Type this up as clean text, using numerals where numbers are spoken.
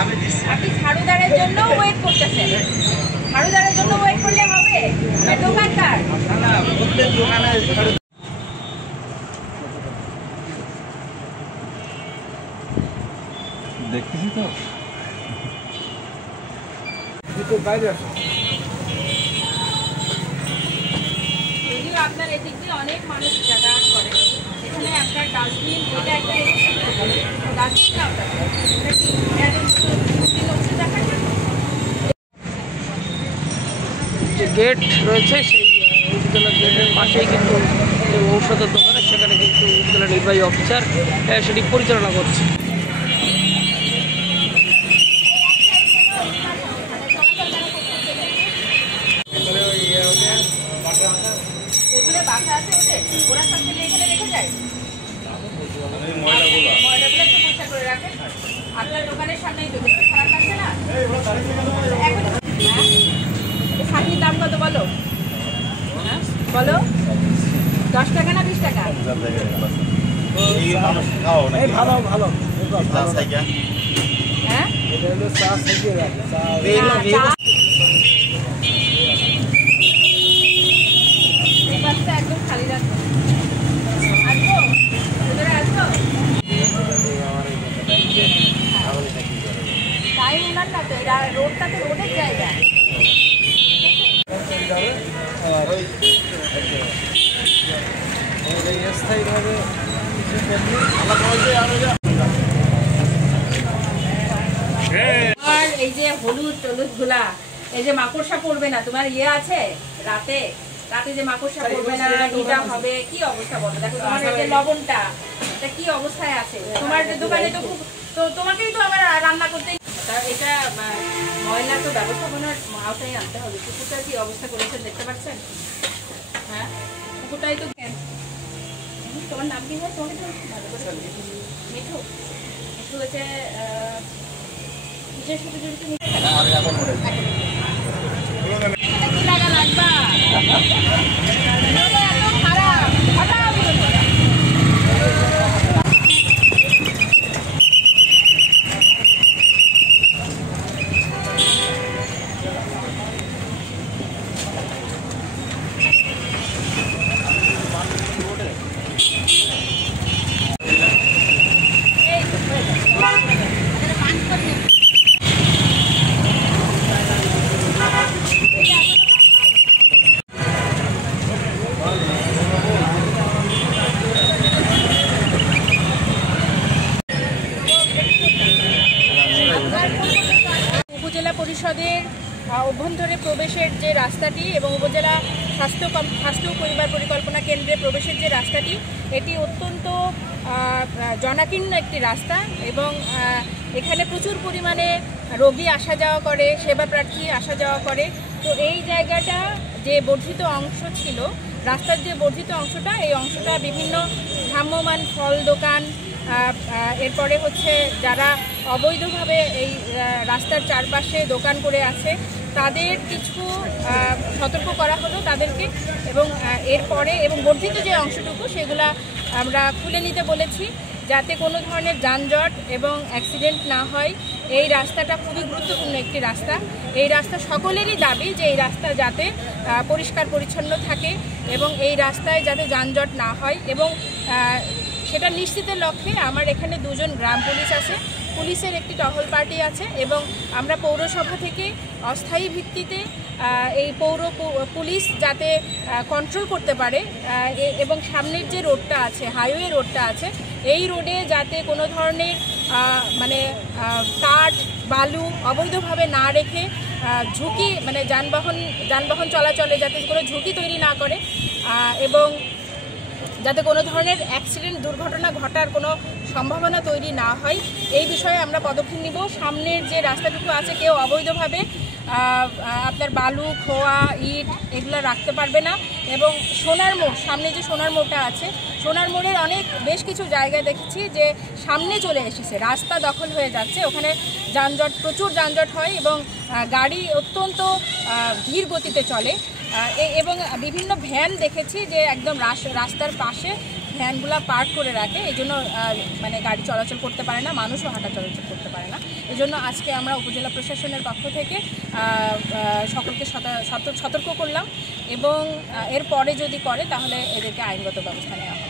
আপনি ঝাড়ুদারের জন্য ওয়েট করতেছেন, ঝাড়ুদারের জন্য ওয়েট করলে হবে? দোকানদার দেখতেছি তো বাইরে আসো। যদিও আপনার এদিক দিয়ে অনেক মানুষ যাতায়াত করে, এখানে আপনার ডাস্টবিন, এটা একটা ডাস্টবিন যে গেট রয়েছে সেই উপজেলা গেটের পাশেই কিন্তু ঔষধের দোকানে, সেখানে কিন্তু উপজেলা নির্বাহী অফিসার সেটি পরিচালনা করছে। আপনার দোকানের সামনেই তো খারাপ লাগছে না? শাড়ির দাম কত বলো? বলো, 10 টাকা না 20 টাকা? ভালো ভালো হ্যাঁ একদম খালি রাখবো। আসবো, ভেতরে আসবো। টাইম উনার না তো, এটা রোডটা তো রোডের জায়গা। স্থায়ীভাবে আর এই যে হলুদ টলুদ গুলা, এই যে মাকড়সা পড়বে না, তোমার ইয়ে আছে রাতে রাতে যে মাকড়সা পড়বে না, এটা হবে কি অবস্থা বলো? দেখো তোমার এই যে লবণটা, এটা কি অবস্থায় আছে? তোমার দোকানে তো খুব, তো তোমাকেই তো আবার রান্না করতে, এটা ময়লা তো ব্যবস্থাপনার আওতায় আনতে হবে। কুকুরটার কি অবস্থা করেছেন দেখতে পাচ্ছেন? হ্যাঁ, কুকুরটাই তো। তোমার নাম কি হয়? তোমাকে তো ভালো করে মিঠু। মিঠু হচ্ছে বিশেষ সাথে জড়িত। কি লাগা লাগবা? এত খারাপ হঠাৎ উপজেলা পরিষদের অভ্যন্তরে প্রবেশের যে রাস্তাটি এবং উপজেলা স্বাস্থ্য পরিবার পরিকল্পনা কেন্দ্রে প্রবেশের যে রাস্তাটি, এটি অত্যন্ত জনাকীর্ণ একটি রাস্তা এবং এখানে প্রচুর পরিমাণে রোগী আসা যাওয়া করে, সেবা প্রার্থী আসা যাওয়া করে। তো এই জায়গাটা যে বর্ধিত অংশ ছিল, রাস্তার যে বর্ধিত অংশটা, এই অংশটা বিভিন্ন ভ্রাম্যমাণ ফল দোকান, এরপরে হচ্ছে যারা অবৈধভাবে এই রাস্তার চারপাশে দোকান করে আছে তাদের কিছু সতর্ক করা হলো তাদেরকে, এবং এরপরে এবং বর্ধিত যে অংশটুকু সেগুলা আমরা খুলে নিতে বলেছি যাতে কোনো ধরনের যানজট এবং অ্যাক্সিডেন্ট না হয়। এই রাস্তাটা খুবই গুরুত্বপূর্ণ একটি রাস্তা। এই রাস্তা সকলেরই দাবি যে এই রাস্তা যাতে পরিষ্কার পরিচ্ছন্ন থাকে এবং এই রাস্তায় যাতে যানজট না হয়, এবং সেটা নিশ্চিতের লক্ষ্যে আমার এখানে 2 জন গ্রাম পুলিশ আছে, পুলিশের একটি টহল পার্টি আছে, এবং আমরা পৌরসভা থেকে অস্থায়ী ভিত্তিতে এই পুলিশ যাতে কন্ট্রোল করতে পারে এবং সামনের যে রোডটা আছে, হাইওয়ে রোডটা আছে, এই রোডে যাতে কোনো ধরনের মানে কাঠ বালু অবৈধভাবে না রেখে ঝুঁকি, মানে যানবাহন চলাচলে যাতে কোনো ঝুঁকি তৈরি না করে এবং যাতে কোনো ধরনের অ্যাক্সিডেন্ট দুর্ঘটনা ঘটার কোনো সম্ভাবনা তৈরি না হয়, এই বিষয়ে আমরা পদক্ষেপ নিব। সামনের যে রাস্তাটুকু আছে কেউ অবৈধভাবে আপনার বালু, খোয়া, ইট এগুলো রাখতে পারবে না। এবং সোনার মোড়, সামনে যে সোনার মোড়টা আছে, সোনার মোড়ের বেশ কিছু জায়গায় দেখেছি যে সামনে চলে এসেছে, রাস্তা দখল হয়ে যাচ্ছে, ওখানে প্রচুর যানজট হয় এবং গাড়ি অত্যন্ত ধীর গতিতে চলে এবং বিভিন্ন ভ্যান দেখেছি যে একদম রাস্তার পাশে ভ্যানগুলো পার্ক করে রাখে, এই জন্য মানে গাড়ি চলাচল করতে পারে না, মানুষও হাঁটা চলাচল করতে পারে না। এজন্য আজকে আমরা উপজেলা প্রশাসনের পক্ষ থেকে সকলকে সতর্ক করলাম এবং এরপরে যদি করে তাহলে এদেরকে আইনগত ব্যবস্থা নেওয়া হবে।